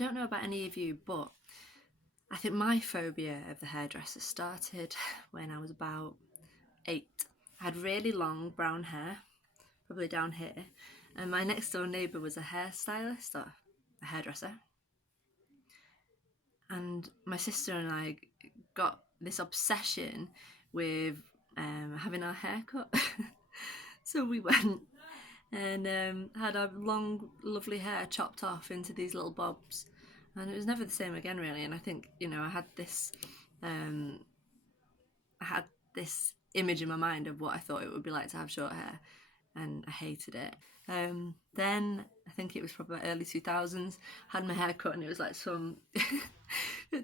don't know about any of you, but I think my phobia of the hairdresser started when I was about 8. I had really long brown hair, probably down here, and my next door neighbour was a hairstylist or a hairdresser. And my sister and I got this obsession with having our hair cut. So we went and had our long, lovely hair chopped off into these little bobs. And it was never the same again, really. And I think, you know, I had this image in my mind of what I thought it would be like to have short hair, and I hated it. Then I think it was probably early 2000s, had my hair cut, and it was like some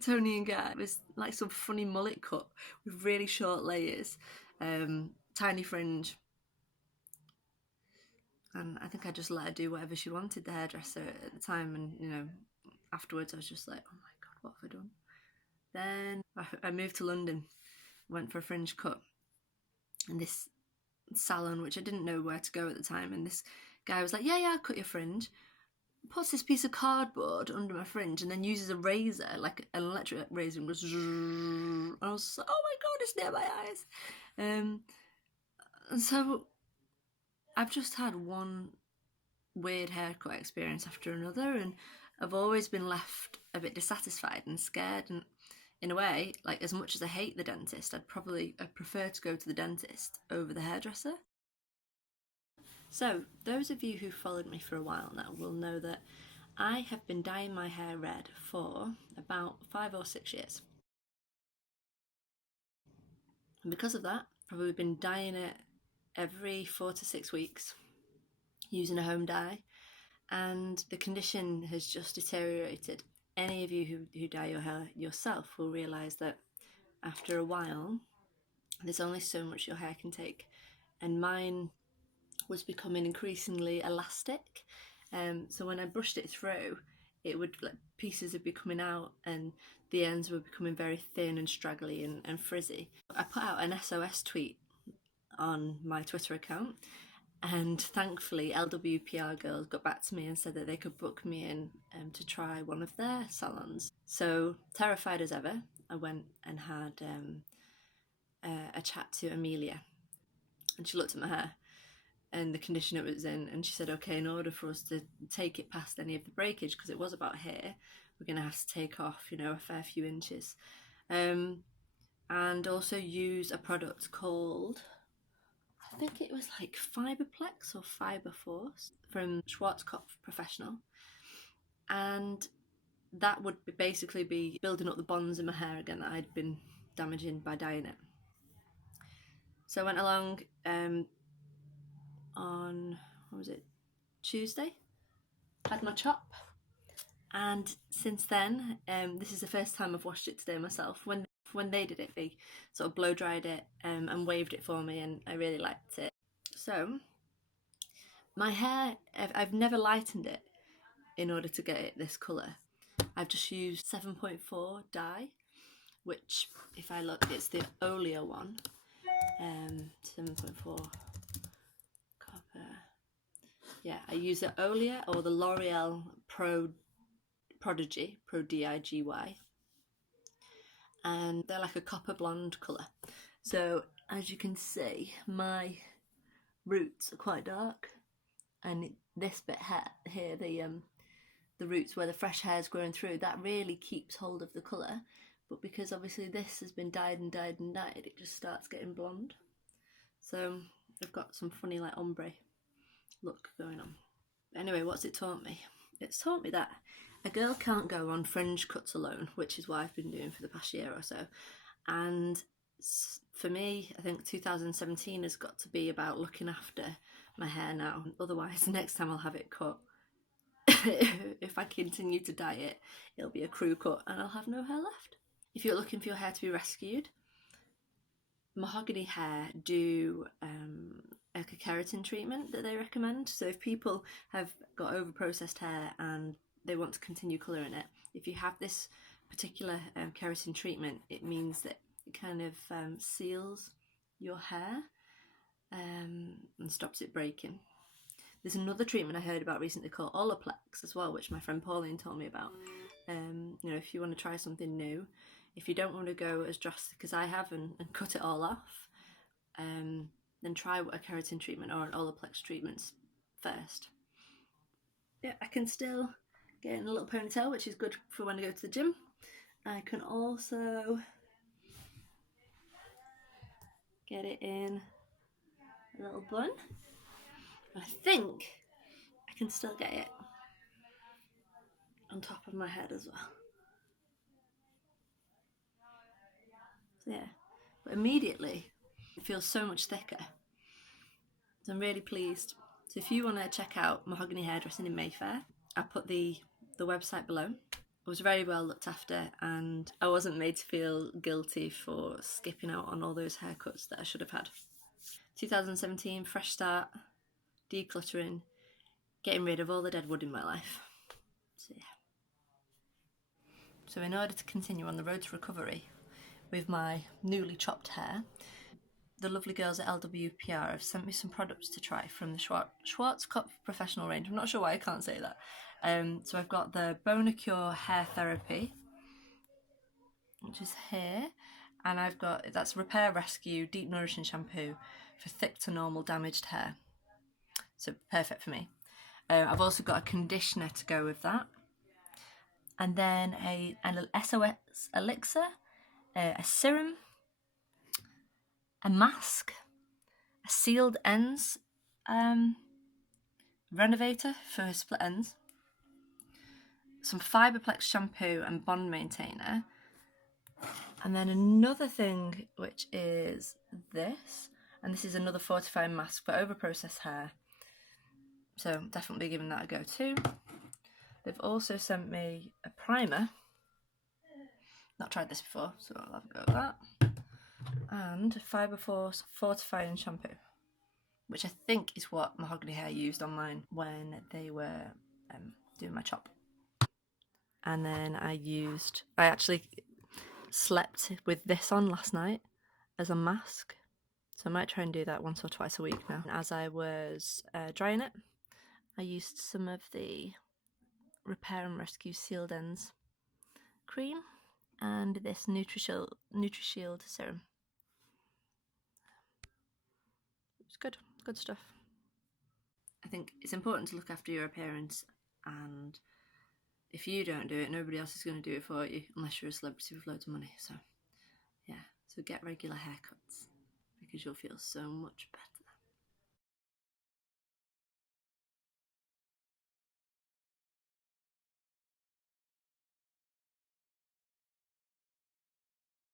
Tony and guy. It was like some funny mullet cut with really short layers, tiny fringe. And I think I just let her do whatever she wanted, the hairdresser at the time. And, you know, afterwards I was just like, oh my God, what have I done? Then I moved to London, went for a fringe cut. And this salon, which I didn't know where to go at the time, and this guy was like, yeah, I'll cut your fringe. Puts this piece of cardboard under my fringe and then uses a razor, like an electric razor, and goes and I was like, oh my God, it's near my eyes. And so I've just had one weird haircut experience after another, and I've always been left a bit dissatisfied and scared. And in a way, like, as much as I hate the dentist, I'd prefer to go to the dentist over the hairdresser. So those of you who followed me for a while now will know that I have been dyeing my hair red for about 5 or 6 years. And because of that, I've probably been dyeing it every 4 to 6 weeks using a home dye, and the condition has just deteriorated. Any of you who dye your hair yourself will realise that after a while there's only so much your hair can take, and mine was becoming increasingly elastic. So when I brushed it through, it would, like, pieces would be coming out and the ends were becoming very thin and straggly and frizzy. I put out an SOS tweet on my Twitter account, and thankfully LWPR girls got back to me and said that they could book me in to try one of their salons. So, terrified as ever, I went and had a chat to Amelia, and she looked at my hair and the condition it was in, and she said, okay, in order for us to take it past any of the breakage, because it was about here, we're going to have to take off, you know, a fair few inches, and also use a product called, I think it was like Fiberplex or Fiberforce from Schwarzkopf Professional, and that would basically be building up the bonds in my hair again that I'd been damaging by dyeing it. So I went along on, what was it, Tuesday, had my chop, and since then, this is the first time I've washed it today myself. When they did it, they sort of blow dried it and waved it for me, and I really liked it. So my hair, I've never lightened it in order to get it this colour. I've just used 7.4 dye, which, if I look, it's the Olea one. 7.4 copper. Yeah, I use the Olea or the L'Oreal Prodigy, Pro-D-I-G-Y. And they're like a copper blonde colour. So as you can see, my roots are quite dark, and this bit here, the roots where the fresh hair is growing through, that really keeps hold of the colour. But because obviously this has been dyed and dyed and dyed, it just starts getting blonde. So I've got some funny, like, ombre look going on. Anyway, what's it taught me? It's taught me that a girl can't go on fringe cuts alone, which is what I've been doing for the past year or so. And for me, I think 2017 has got to be about looking after my hair now. Otherwise, next time I'll have it cut, if I continue to dye it, it'll be a crew cut and I'll have no hair left. If you're looking for your hair to be rescued, Mahogany Hair do a keratin treatment that they recommend. So if people have got over-processed hair and they want to continue colouring it, if you have this particular keratin treatment, it means that it kind of seals your hair and stops it breaking. There's another treatment I heard about recently called Olaplex as well, which my friend Pauline told me about, You know, if you want to try something new, if you don't want to go as drastic as I have and cut it all off, then try a keratin treatment or an Olaplex treatment first. Yeah, I can still get in a little ponytail, which is good for when I go to the gym. I can also get it in a little bun. I think I can still get it on top of my head as well. So yeah, but immediately it feels so much thicker. So I'm really pleased. So if you want to check out Mahogany Hairdressing in Mayfair, I put the website below. I was very well looked after and I wasn't made to feel guilty for skipping out on all those haircuts that I should have had. 2017, fresh start, decluttering, getting rid of all the dead wood in my life. So yeah. So in order to continue on the road to recovery with my newly chopped hair, the lovely girls at LWPR have sent me some products to try from the Schwarzkopf professional range. I'm not sure why I can't say that. So I've got the Bonacure hair therapy, which is here, and I've got, that's Repair Rescue Deep Nourishing Shampoo for thick to normal damaged hair. So perfect for me. I've also got a conditioner to go with that, and then an SOS elixir, a serum, a mask, a sealed ends renovator for split ends, some Fiberplex shampoo and bond maintainer, and then another thing which is this, and this is another fortifying mask for overprocessed hair, so definitely giving that a go too. They've also sent me a primer, not tried this before, so I'll have a go at that, and Fiber Force fortifying shampoo, which I think is what Mahogany Hair used on mine when they were doing my chop. And then I actually slept with this on last night as a mask, so I might try and do that once or twice a week now. As I was drying it, I used some of the Repair and Rescue Sealed Ends cream and this NutriShield serum. It's good stuff. I think it's important to look after your appearance, and if you don't do it, nobody else is going to do it for you unless you're a celebrity with loads of money. So yeah, so get regular haircuts because you'll feel so much better.